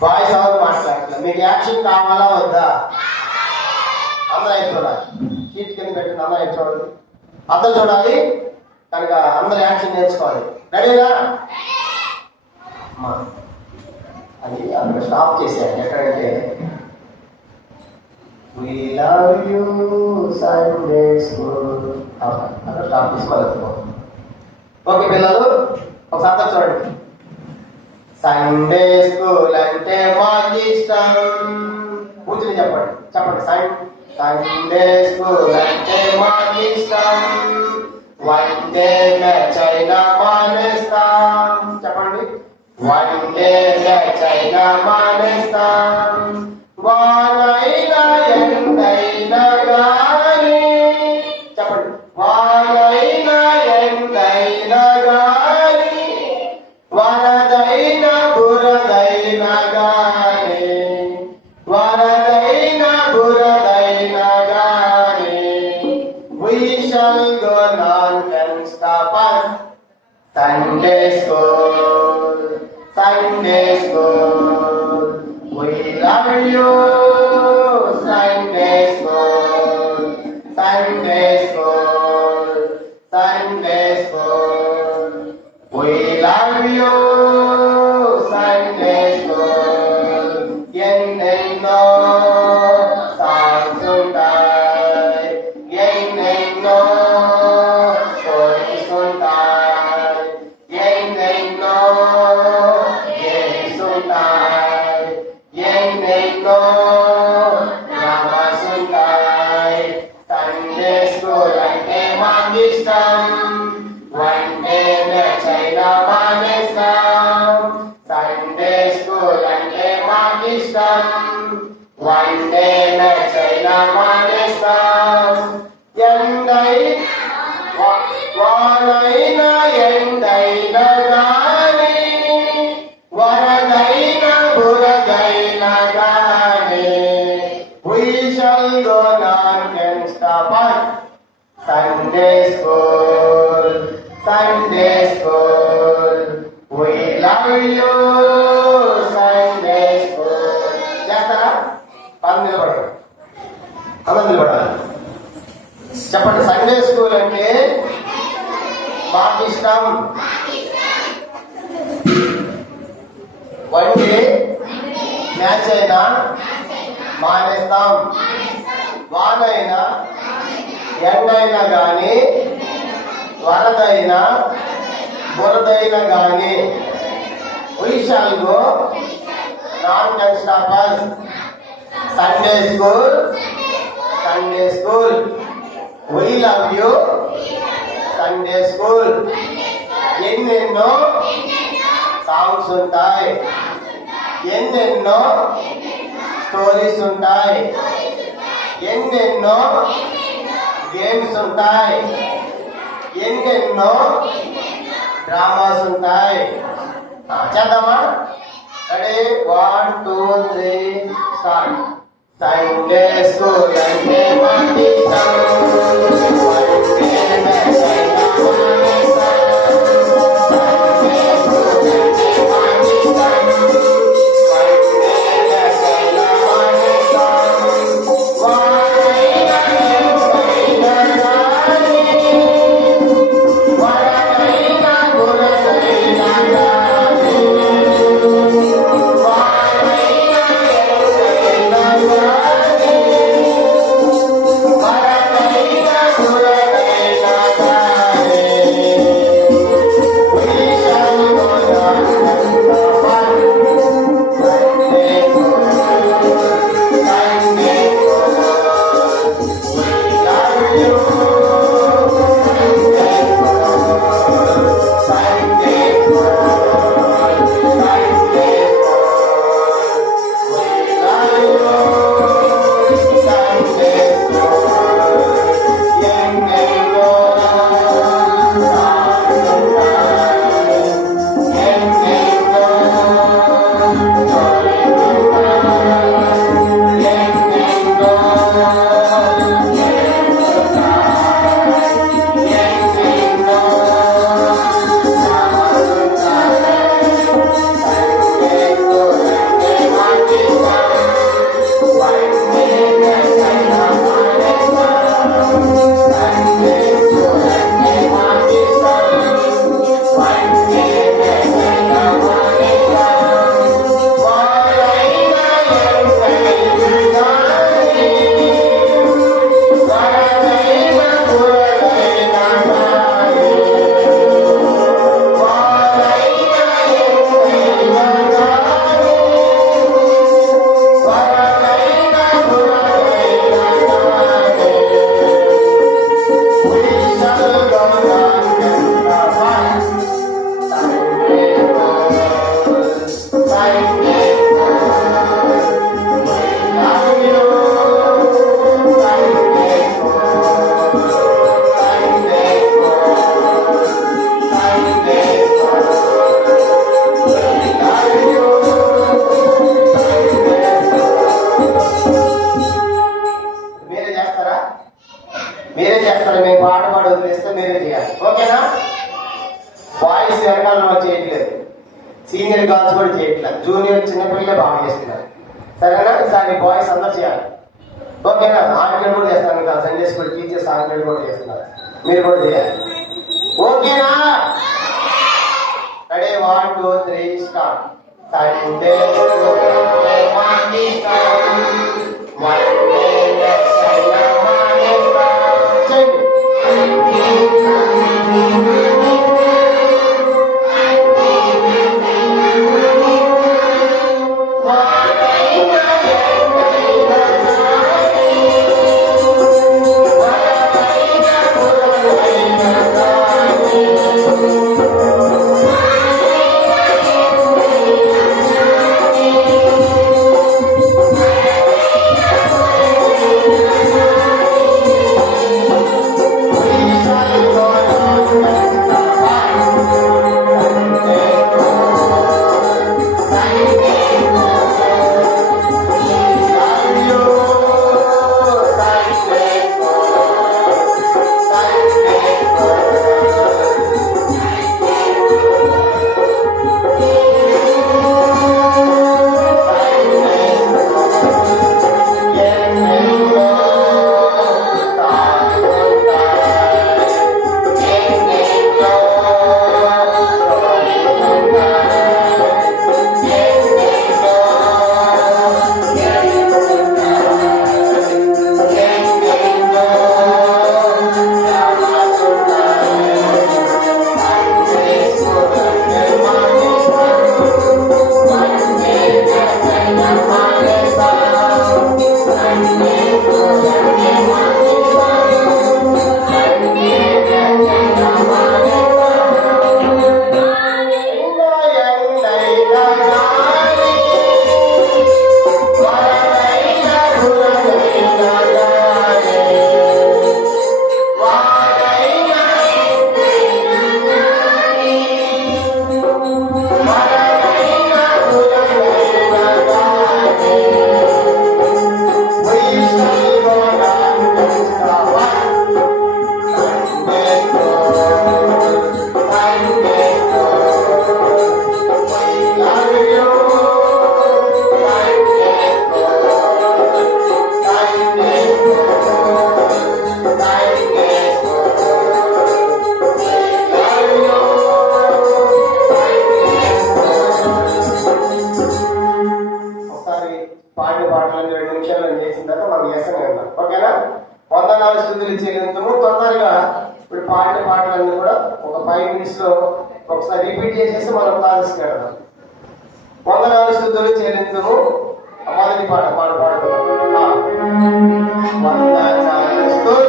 బాయ్స్ ఎవరు మాట్లాడట్లేదు. మీకు యాక్షన్ కావాలా వద్దా? అందరూ అయితే చూడాలి. సీట్ కింద పెట్టింది, అందరూ అయితే చూడాలి. అందరూ చూడాలి కనుక అందరూ యాక్షన్ నేర్చుకోవాలి. రెడీనా? అది అక్కడ స్టాప్ చేశాను. ఎక్కడంటే we love you Sunday school అక్కడ స్టాప్ తీసుకోవాలి. ఓకే పిల్లలు, ఒకసారి చూడండి. సండే స్కూల్ అంటే మాకు ఇష్టం. పూర్తిని చెప్పండి, చెప్పండి. సండే స్కూల్ అంటే మాకు ఇష్టం, వన్ డే మ్యాచ్ అయినా మానేస్తాం. చెప్పండి. వన్ డే మ్యాచ్ అయినా మానేస్తాం. వాళ్ళైనా ఎంతైనా గాని, చెప్పండి. వాళ్ళైనా ఎంతైనా గాని, వరదైనా బురదైనా గాని, వరదైనా బురదైనా గాని, we shall go on and stop us. Sunday school, Sunday school, we love you. Sunday school, Sunday school, Sunday school, love you, Sunday school. ఎన్నెన్నో songs ఉంటాయి, ఎన్నెన్నో stories ఉంటాయి, ఎన్నెన్నో games ఉంటాయి, ఎన్నెన్నో dramas ఉంటాయి. Sunday school అంటే మాకు ఇష్టం, one day చైనా మానేస్తాం. Sunday school అంటే మాకు ఇష్టం, one day చైనా మానేస్తాం. వానైనా ఎండైనా గాని, వరదైనా బురదైనా గాని, we shall go, none can stop us. Sunday school, Sunday school, we love you, Sunday school. చేస్తారా? పని నిలబడండి, అలా నిలబడాలి. చెప్పండి, సండే స్కూల్ అంటే మాకు ఇష్టం. వన్ డే మ్యాచ్ అయినా మానేస్తాం, వానైనా ఎండైనా గాని, వరదైనా బురదైనా గాని, we shall go, none can stop us. Sunday school, Sunday school, we love you, Sunday school. ఎన్నెన్నో సాంగ్స్ ఉంటాయి, ఎన్నెన్నో స్టోరీస్ ఉంటాయి, ఎన్నెన్నో గేమ్స్ ఉంటాయి, ఎన్నెన్నో డ్రామాస్ ఉంటాయి. చేద్దామా? Ready, 1 2 3 start. సండే స్కూల్ అంటే మాకు ఇష్టం, సీనియర్ గర్ల్స్ కూడా చేయట్లేదు, జూనియర్ చిన్నపిల్లలే బాగా చేస్తున్నారు. సరేనా? ఈసారి బాయ్స్ అందరూ చేయాలి. ఓకేనా? ఆర్గ్యుమెంట్ కూడా చేస్తాను కదా, సండే స్కూల్ టీచర్స్ ఆర్గ్యుమెంట్ కూడా చేస్తున్నారు, మీరు కూడా చేయాలి. ఓకేనా? అడే 1 2 3 స్టార్ట్. సండే పాడిన పాటలు 2 నిమిషాలు చేసిన తర్వాత మనం వ్యసనం వెళ్దాం. ఓకేనా? వందనాలు స్తుతులు చెల్లించము. తొందరగా ఇప్పుడు పాడిన పాటలన్నీ కూడా ఒక 5 minutes లో ఒకసారి రిపీట్ చేసేసి మనం క్లాసెస్కి వెళ్దాం. వందనాలు స్తుతులు చెల్లించము. మొదటి పాట పాడుకుందాం. వందనాలు స్తుతులు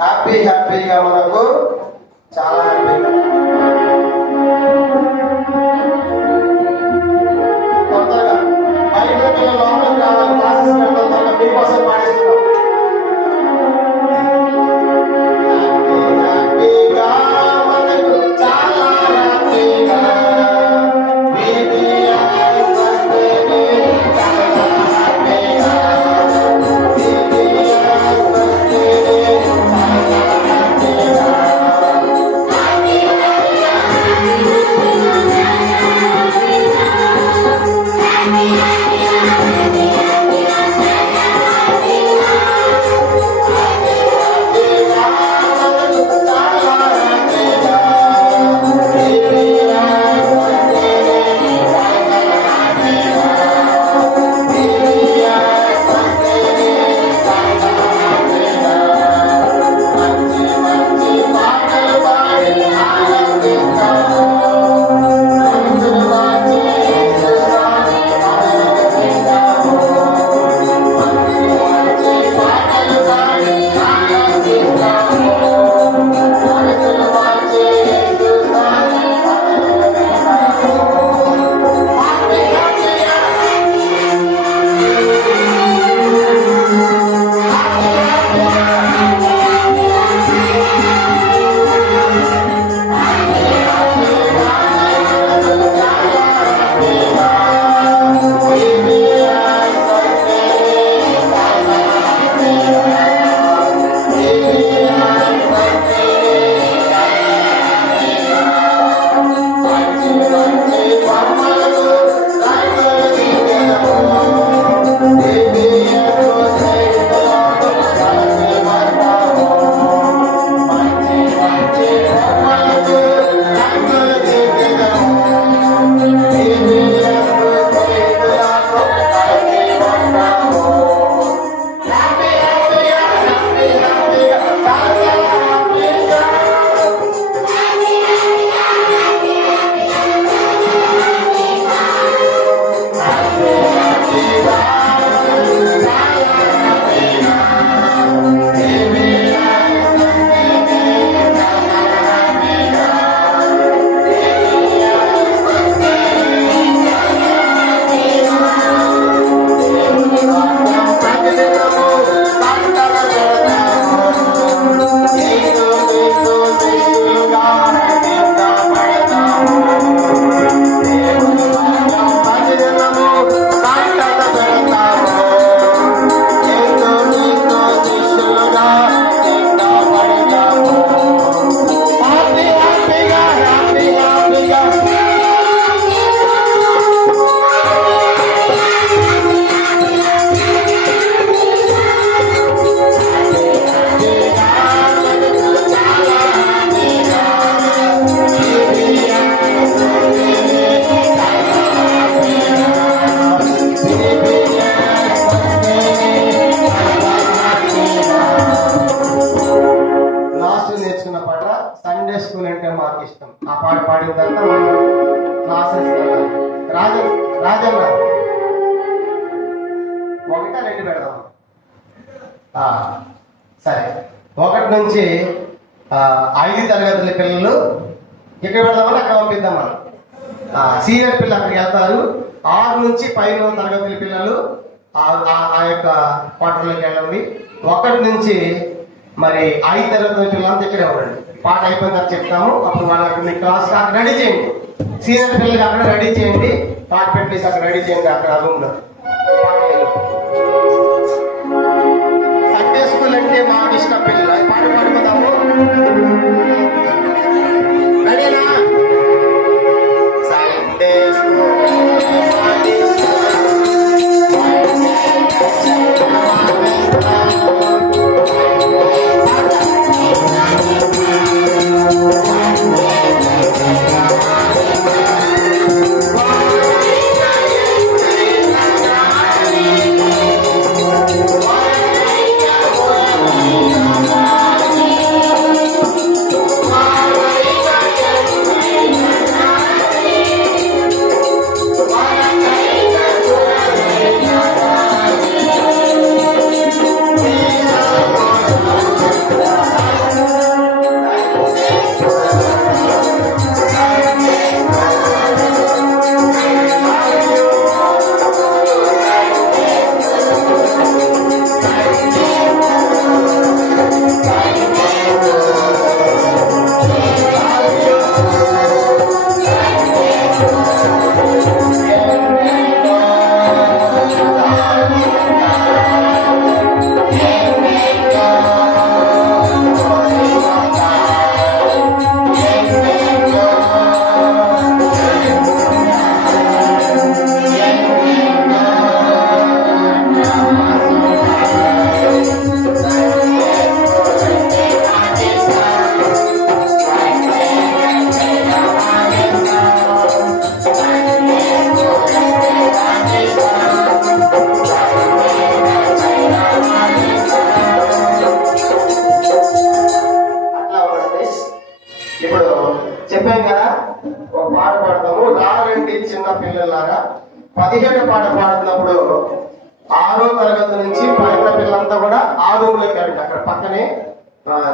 హ్యాపీగా మనకు చాలా హ్యాపీగా. తొందరగా బయట పిల్లలు లోపలికి రావాలి, క్లాసెస్ తొందరగా మీకోసం పాడిస్తున్నాం. హ్యాపీగా మనకు చాలా హ్యాపీగా. సండే స్కూల్ అంటే మాకు ఇష్టం. ఆ పాట పాడిన తర్వాత మనం క్లాసెస్ రాజన్న ఒకటా రెండు పెడదాం. సరే, 1 నుంచి 5 తరగతుల పిల్లలు ఇక్కడ పెడదామని అక్కడ పంపిద్దాం. మనం సీనియర్ పిల్లలు అక్కడికి వెళ్తారు. 6 నుంచి 10వ తరగతుల పిల్లలు ఆ యొక్క పాటలోకి వెళ్ళండి. 1 నుంచి మరి 5 తరగతుల పిల్లలంతా ఇక్కడే ఉండండి. పాట అయిపోయిన తర్వాత చెప్తాము. అప్పుడు వాళ్ళకి మీ క్లాస్ అక్కడ రెడీ చేయండి. సీనియర్ పిల్లలకి అక్కడ రెడీ చేయండి. పాట పెట్టేసి అక్కడ రెడీ చేయండి. అక్కడ రూమ్ లో సండే స్కూల్ అంటే మాకు ఇష్టం. పిల్లలు పాట పాడుకుందాము. రెడీనా? సండే స్కూల్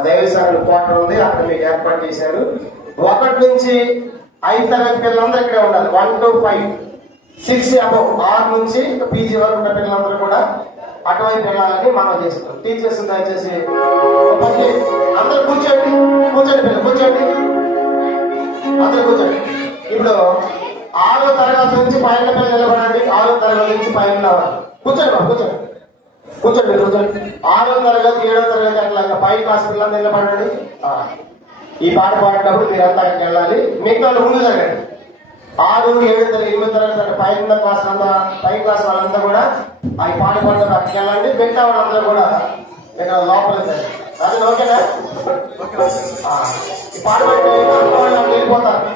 దైవసారి క్వార్టర్ ఉంది, అక్కడ మీకు ఏర్పాటు చేశారు. 1 నుంచి 5 తరగతి పిల్లలందరూ ఇక్కడే ఉండాలి. 1 to 5, 6 అబౌవ్ 6 నుంచి పీజీ వరకు ఉన్న పిల్లలందరూ కూడా అటువైపు వెళ్ళాలని మనం చేస్తున్నాం. టీచర్స్ దయచేసి అందరూ కూర్చోండి, పిల్లలు కూర్చోండి, అందరూ కూర్చోండి. ఇప్పుడు 6వ తరగతి నుంచి పైన పిల్లలు నిలబడండి. 6వ తరగతి నుంచి పైన నిలబడండి. కూర్చోండి బాబు, కూర్చోండి. 6వ తరగతి 7వ తరగతి అట్లా పై క్లాస్ పిల్లలు నిలబడండి. ఈ పాట పాడేటప్పుడు మీరంతా అక్కడికి వెళ్ళాలి. మిగతా ముందు జరగండి. 6, 7 తరగతి 8వ తరగతి అంటే పై క్లాస్ అంతా, పై క్లాస్ వాళ్ళంతా కూడా ఈ పాట పాడేటప్పుడు అక్కడికి వెళ్ళండి. మిగతా వాళ్ళందరూ కూడా ఇక్కడ లోపలికి అది ఓకేనా? ఈ పాట పాడే వెళ్ళిపోతారు.